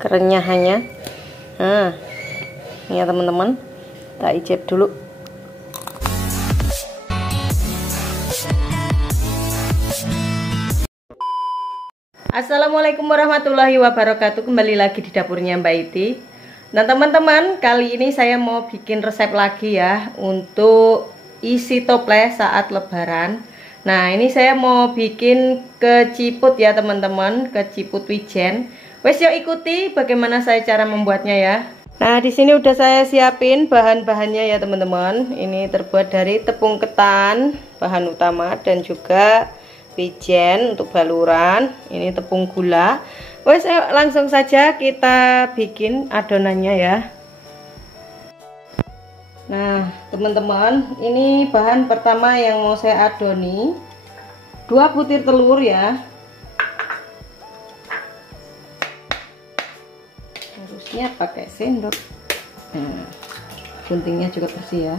kerenyahannya. Nah, ini ya teman-teman, kita icip dulu. Assalamualaikum warahmatullahi wabarakatuh. Kembali lagi di dapurnya Mbak Iti. Nah teman-teman, kali ini saya mau bikin resep lagi ya untuk isi toples saat lebaran. Nah ini saya mau bikin keciput ya teman-teman, keciput wijen. Wes yuk ikuti bagaimana saya cara membuatnya ya. Nah di sini udah saya siapin bahan-bahannya ya teman-teman. Ini terbuat dari tepung ketan bahan utama dan juga wijen untuk baluran. Ini tepung gula. Wes langsung saja kita bikin adonannya ya. Nah teman-teman, ini bahan pertama yang mau saya adoni, 2 butir telur ya. Harusnya pakai sendok. Nah, guntingnya juga bersih ya.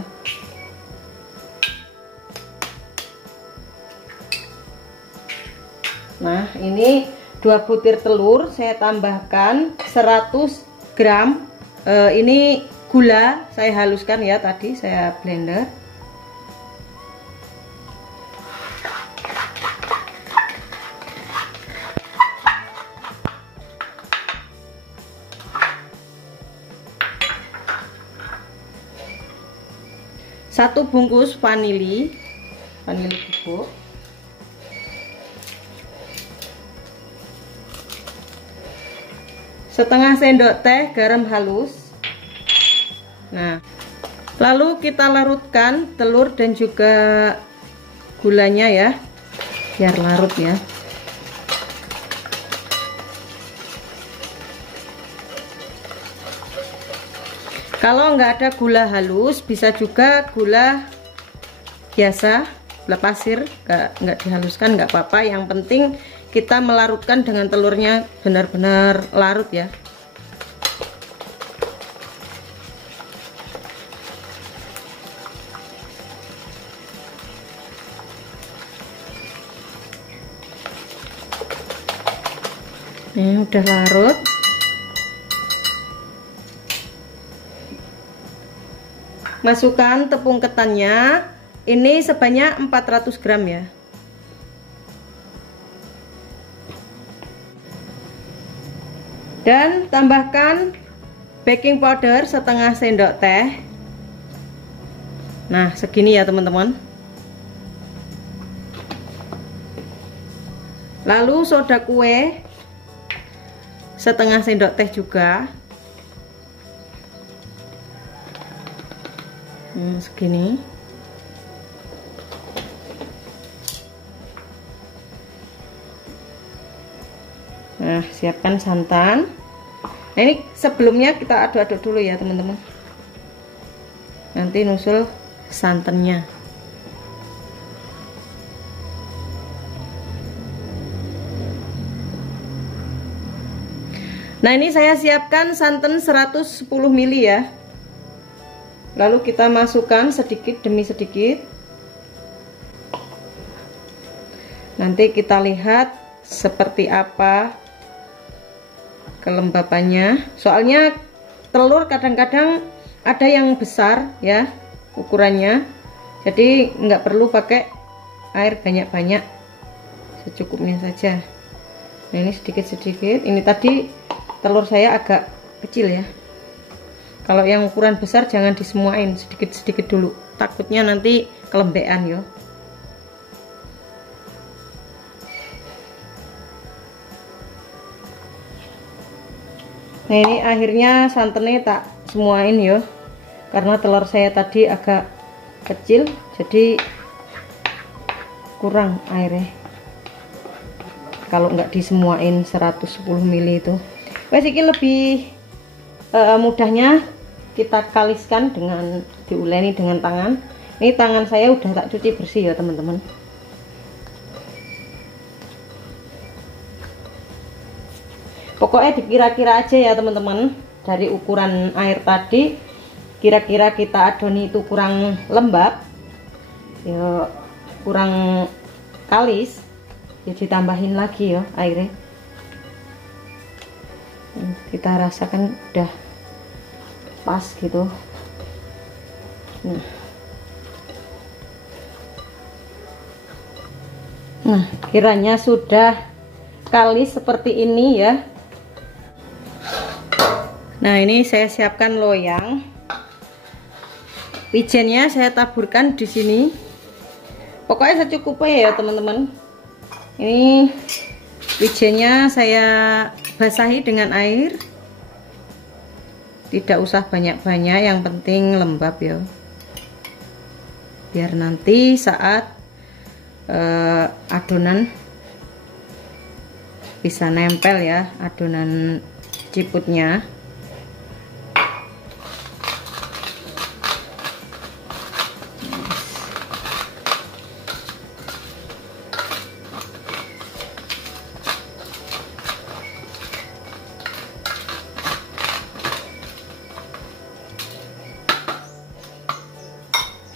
Nah ini 2 butir telur, saya tambahkan 100 gram ini gula, saya haluskan ya, tadi saya blender. Satu bungkus vanili bubuk. Setengah sendok teh garam halus. Nah, lalu kita larutkan telur dan juga gulanya ya, biar larut ya. Kalau nggak ada gula halus, bisa juga gula biasa, gula pasir, nggak dihaluskan nggak apa-apa. Yang penting kita melarutkan dengan telurnya benar-benar larut ya. Ini udah larut. Masukkan tepung ketannya. Ini sebanyak 400 gram ya. Dan tambahkan baking powder setengah sendok teh. Nah segini ya teman-teman. Lalu soda kue setengah sendok teh juga. Segini. Nah, siapkan santan. Nah, ini sebelumnya kita aduk-aduk dulu ya, teman-teman. Nanti nusul santannya. Nah, ini saya siapkan santan 110 ml ya. Lalu kita masukkan sedikit demi sedikit. Nanti kita lihat seperti apa kelembapannya. Soalnya telur kadang-kadang ada yang besar ya ukurannya, jadi nggak perlu pakai air banyak-banyak, secukupnya saja. Nah ini sedikit-sedikit. Ini tadi telur saya agak kecil ya. Kalau yang ukuran besar jangan disemuain, sedikit-sedikit dulu, takutnya nanti kelembean ya. Nah ini akhirnya santannya tak semuain ya, karena telur saya tadi agak kecil jadi kurang airnya kalau nggak disemuain 110 ml itu. Wes iki lebih mudahnya kita kaliskan dengan diuleni dengan tangan. Ini tangan saya udah tak cuci bersih ya teman-teman. Pokoknya dikira-kira aja ya teman-teman, dari ukuran air tadi kira-kira kita adoni itu kurang lembab ya, kurang kalis ya, ditambahin lagi ya airnya. Kita rasakan udah pas gitu. Nah, kiranya sudah kali seperti ini ya. Nah, ini saya siapkan loyang. Wijennya saya taburkan di sini. Pokoknya secukupnya ya teman-teman. Ini wijennya saya basahi dengan air. Tidak usah banyak-banyak, yang penting lembab ya. Biar nanti saat adonan bisa nempel ya, adonan ciputnya.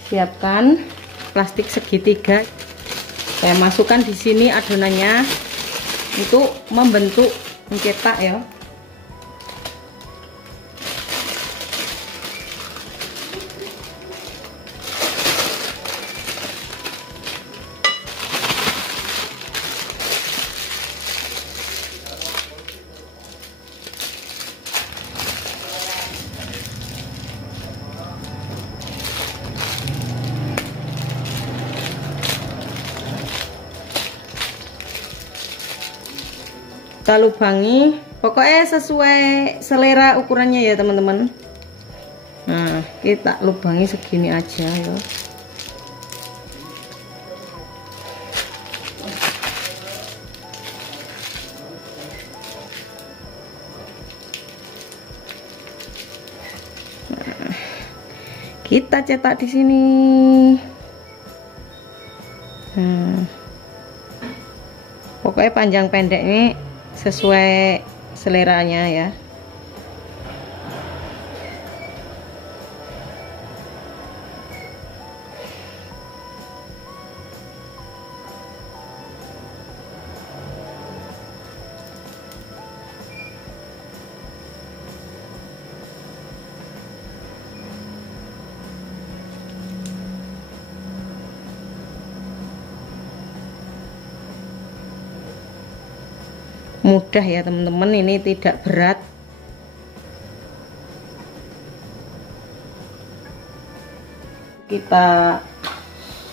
Siapkan plastik segitiga. Saya masukkan di sini adonannya untuk membentuk mencetak ya. Kita lubangi, pokoknya sesuai selera ukurannya ya teman-teman. Nah, kita lubangi segini aja ya. Nah, kita cetak di sini. Nah, pokoknya panjang pendeknya sesuai seleranya ya. Mudah ya teman-teman, ini tidak berat. Kita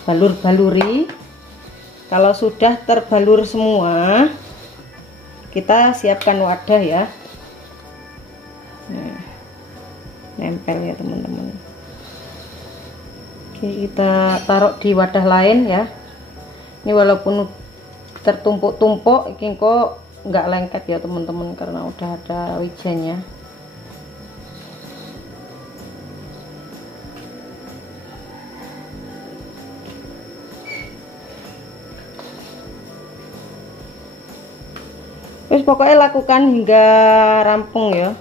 balur-baluri. Kalau sudah terbalur semua, kita siapkan wadah ya. Nah, nempel ya teman-teman. Oke, kita taruh di wadah lain ya. Ini walaupun tertumpuk-tumpuk, ini kok nggak lengket ya teman-teman, karena udah ada wijennya. Terus pokoknya lakukan hingga rampung ya.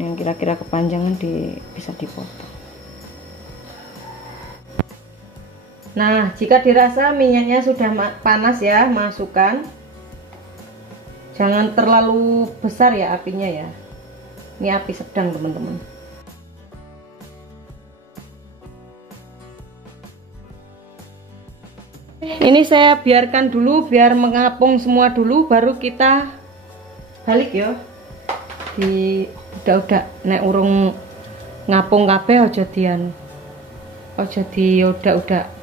Yang kira-kira kepanjangan bisa dipotong. Nah, jika dirasa minyaknya sudah panas ya, masukkan. Jangan terlalu besar ya apinya ya. Ini api sedang teman-teman. Ini saya biarkan dulu biar mengapung semua dulu, baru kita balik ya. Udah nek urung ngapung kabeh aja dian. Aja udah.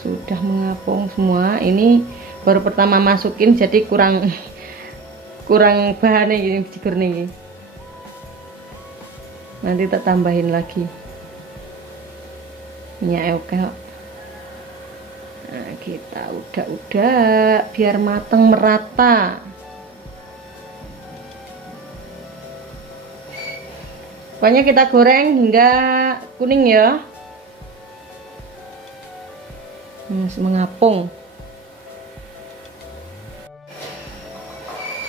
Sudah mengapung semua. Ini baru pertama masukin, jadi kurang bahannya gini cikur nih. Nanti tak tambahin lagi minyak oke. Nah, kita udah biar mateng merata. Pokoknya kita goreng hingga kuning ya. Mengapung.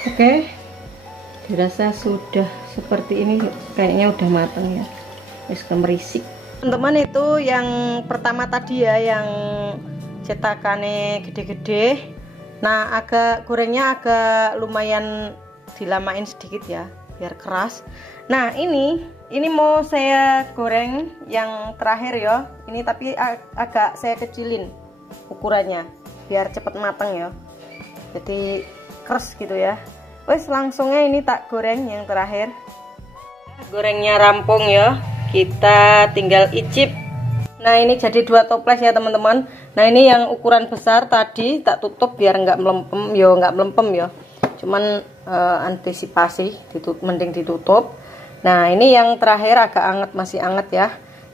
Oke, dirasa sudah seperti ini, kayaknya udah matang ya. Wis kemerisik. Teman-teman, itu yang pertama tadi ya, yang cetakannya gede-gede. Nah, gorengnya agak lumayan dilamain sedikit ya, biar keras. Nah, ini mau saya goreng yang terakhir ya. Ini tapi agak saya kecilin ukurannya biar cepet mateng ya. Jadi keras gitu ya. Wes, langsungnya ini tak goreng yang terakhir. Gorengnya rampung ya. Kita tinggal icip. Nah, ini jadi 2 toples ya teman-teman. Nah, ini yang ukuran besar tadi tak tutup biar nggak melempem yo, nggak melempem yo. Cuman antisipasi mending ditutup. Nah, ini yang terakhir agak anget, masih anget ya.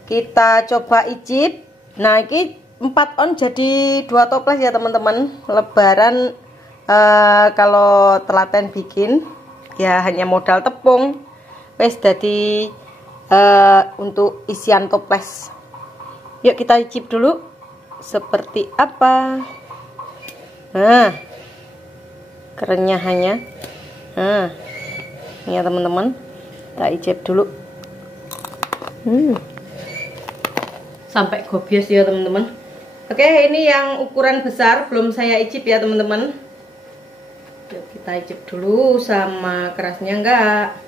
Kita coba icip. Nah, ini 4 on jadi 2 toples ya teman-teman. Lebaran kalau telaten bikin ya hanya modal tepung. Wes jadi untuk isian toples. Yuk kita icip dulu seperti apa. Nah, kerenyahannya. Nah, ini ya teman-teman, kita icip dulu. Sampai gobias ya teman-teman. Oke, ini yang ukuran besar belum saya icip ya teman-teman. Yuk kita icip dulu sama kerasnya enggak.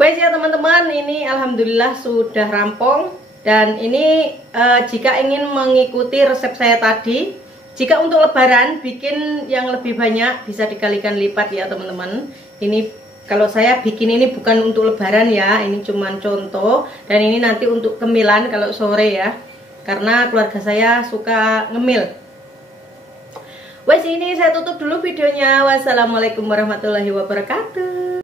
Wes ya teman-teman, ini alhamdulillah sudah rampung. Dan ini jika ingin mengikuti resep saya tadi, jika untuk lebaran bikin yang lebih banyak bisa dikalikan lipat ya teman-teman. Ini kalau saya bikin ini bukan untuk lebaran ya, ini cuman contoh. Dan ini nanti untuk cemilan kalau sore ya, karena keluarga saya suka ngemil. Wes, ini saya tutup dulu videonya. Wassalamualaikum warahmatullahi wabarakatuh.